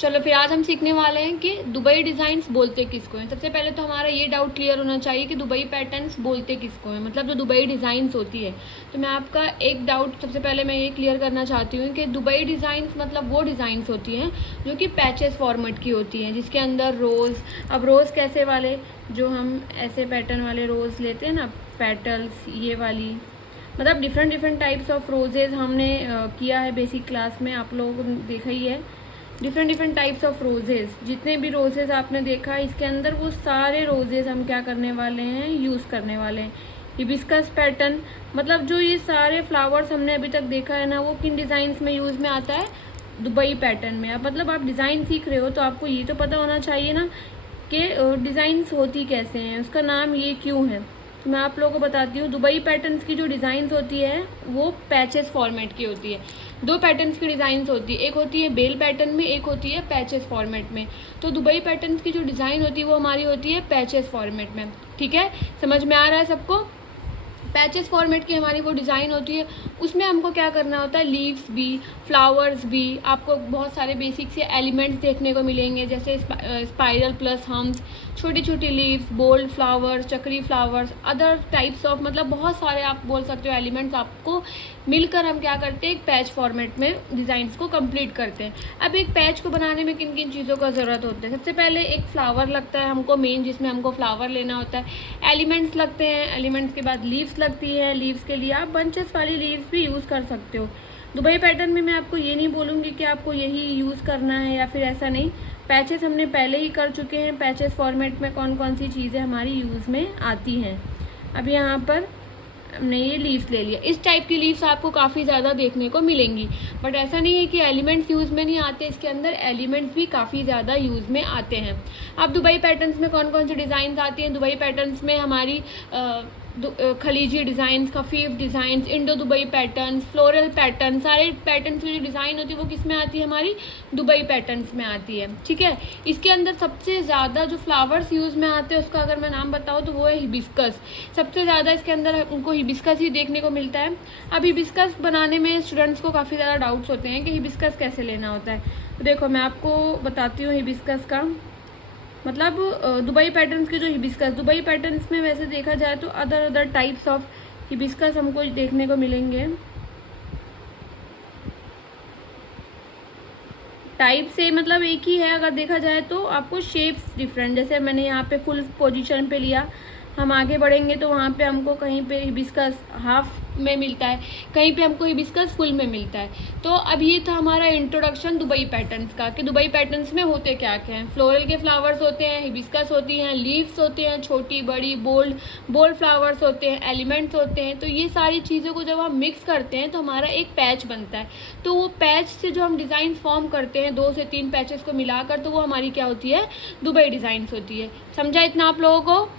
चलो फिर आज हम सीखने वाले हैं कि दुबई डिज़ाइंस बोलते किसको हैं। सबसे पहले तो हमारा ये डाउट क्लियर होना चाहिए कि दुबई पैटर्न्स बोलते किसको हैं, मतलब जो दुबई डिज़ाइंस होती है। तो मैं आपका एक डाउट सबसे पहले मैं ये क्लियर करना चाहती हूँ कि दुबई डिज़ाइंस मतलब वो डिज़ाइंस होती हैं जो कि पैचेस फॉर्मेट की होती हैं, जिसके अंदर रोज़, अब रोज़ कैसे वाले, जो हम ऐसे पैटर्न वाले रोज़ लेते हैं ना, पेटल्स ये वाली, मतलब डिफरेंट टाइप्स ऑफ रोजेज़ हमने किया है बेसिक क्लास में, आप लोगों को देखा ही है। डिफरेंट टाइप्स ऑफ रोजेज़, जितने भी रोजेज़ आपने देखा है इसके अंदर, वो सारे रोजेज़ हम क्या करने वाले हैं, यूज़ करने वाले हैं। हिबिस्कस पैटर्न, मतलब जो ये सारे फ्लावर्स हमने अभी तक देखा है ना, वो किन डिज़ाइंस में यूज़ में आता है, दुबई पैटर्न में। अब मतलब आप डिज़ाइन सीख रहे हो तो आपको ये तो पता होना चाहिए ना कि डिज़ाइंस होती कैसे हैं, उसका नाम ये क्यों है। तो मैं आप लोगों को बताती हूँ, दुबई पैटर्न्स की जो डिज़ाइंस होती है वो पैचेस फॉर्मेट की होती है। दो पैटर्न्स की डिज़ाइंस होती है, एक होती है बेल पैटर्न में, एक होती है पैचेस फॉर्मेट में। तो दुबई पैटर्न्स की जो डिज़ाइन होती है वो हमारी होती है पैचेस फॉर्मेट में। ठीक है, समझ में आ रहा है सबको? पैचेस फॉर्मेट की हमारी वो डिज़ाइन होती है, उसमें हमको क्या करना होता है, लीव्स भी, फ्लावर्स भी, आपको बहुत सारे बेसिक से एलिमेंट्स देखने को मिलेंगे, जैसे स्पाइरल प्लस हम्स, छोटी छोटी लीव्स, बोल्ड फ्लावर्स, चक्री फ्लावर्स, अदर टाइप्स ऑफ, मतलब बहुत सारे आप बोल सकते हो एलिमेंट्स आपको मिलकर हम क्या करते हैं, एक पैच फॉर्मेट में डिज़ाइंस को कंप्लीट करते हैं। अब एक पैच को बनाने में किन किन चीज़ों का ज़रूरत होता है, सबसे पहले एक फ्लावर लगता है हमको मेन, जिसमें हमको फ्लावर लेना होता है। एलिमेंट्स लगते हैं, एलिमेंट्स के बाद लीव्स लगती है, लीव्स के लिए आप बंचेस वाली लीव्स भी यूज़ कर सकते हो। दुबई पैटर्न में मैं आपको ये नहीं बोलूँगी कि आपको यही यूज़ करना है या फिर ऐसा नहीं, पैचेस हमने पहले ही कर चुके हैं। पैचेस फॉर्मेट में कौन कौन सी चीज़ें हमारी यूज़ में आती हैं। अब यहाँ पर हमने ये लीव्स ले लिया, इस टाइप की लीव्स आपको काफ़ी ज़्यादा देखने को मिलेंगी, बट ऐसा नहीं है कि एलिमेंट्स यूज़ में नहीं आते, इसके अंदर एलिमेंट्स भी काफ़ी ज़्यादा यूज़ में आते हैं। अब दुबई पैटर्न्स में कौन कौन सी डिज़ाइंस आती हैं, दुबई पैटर्न्स में हमारी खलीजी डिज़ाइंस, खफीफ designs, Indo Dubai patterns, floral pattern, सारे पैटर्न्स की जो डिज़ाइन होती है वो किस में आती है, हमारी दुबई पैटर्न्स में आती है। ठीक है, इसके अंदर सबसे ज़्यादा जो फ्लावर्स यूज़ में आते हैं उसका अगर मैं नाम बताऊँ तो वो है हिबिस्कस। सबसे ज़्यादा इसके अंदर उनको हिबिस्कस ही देखने को मिलता है। अब हिबिस्कस बनाने में स्टूडेंट्स को काफ़ी ज़्यादा डाउट्स होते हैं कि हिबिस्कस कैसे लेना होता है। तो देखो मैं आपको बताती हूँ हिबिस्कस का मतलब, दुबई पैटर्न्स के जो हिबिस्कस, दुबई पैटर्न्स में वैसे देखा जाए तो अदर टाइप्स ऑफ हिबिस्कस हमको देखने को मिलेंगे। टाइप से मतलब एक ही है, अगर देखा जाए तो आपको शेप्स डिफरेंट, जैसे मैंने यहाँ पे फुल पोजीशन पे लिया, हम आगे बढ़ेंगे तो वहाँ पे हमको कहीं पे हिबिस्कस हाफ में मिलता है, कहीं पे हमको हिबिस्कस फुल में मिलता है। तो अब ये था हमारा इंट्रोडक्शन दुबई पैटर्न्स का, कि दुबई पैटर्न्स में होते क्या क्या हैं। फ्लोरल के फ्लावर्स होते हैं, हिबिस्कस होती हैं, लीव्स होते हैं, छोटी बड़ी बोल्ड फ्लावर्स होते हैं, एलिमेंट्स होते हैं। तो ये सारी चीज़ों को जब हम मिक्स करते हैं तो हमारा एक पैच बनता है। तो वो पैच से जो हम डिज़ाइन फॉर्म करते हैं 2 से 3 पैचेस को मिलाकर, तो वो हमारी क्या होती है, दुबई डिज़ाइंस होती है। समझा इतना आप लोगों को?